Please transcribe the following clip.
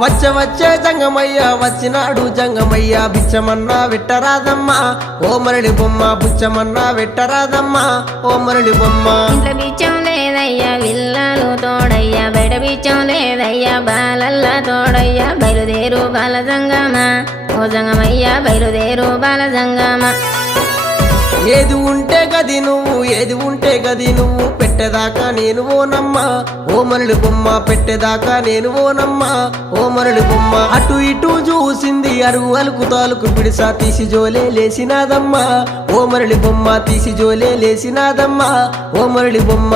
వచ్చే జంగమయ్య వచ్చినాడు జంగమయ్య బిచ్చమన్నా వెట్టరాదమ్మా ఓ మరళి బొమ్మ బుచ్చమన్నా వెట్టరాదమ్మా ఓ మరళి బొమ్మ ఇంట్లో బిచ్చం లేదయ్యా విల్లాలు తోడయ్యా బయట బిచ్చం లేదయ్యా బాలల్లా తోడయ్యా బయలుదేరు బాల జంగమా ఓ జంగమయ్య బయలుదేరు బాల జంగమా ఏది ఉంటే గది నువ్వు పెట్టేదాకా నేను ఓనమ్మా ఓ మరళి బొమ్మ పెట్టేదాకా నేను ఓనమ్మా ఓ మరళి బొమ్మ అటు ఇటు చూసింది అలుకు తాలుకు పిడిసా తీసి జోలే లేసినాదమ్మా ఓ మరళి బొమ్మ తీసి జోలే లేసినాదమ్మా ఓ మరళి బొమ్మ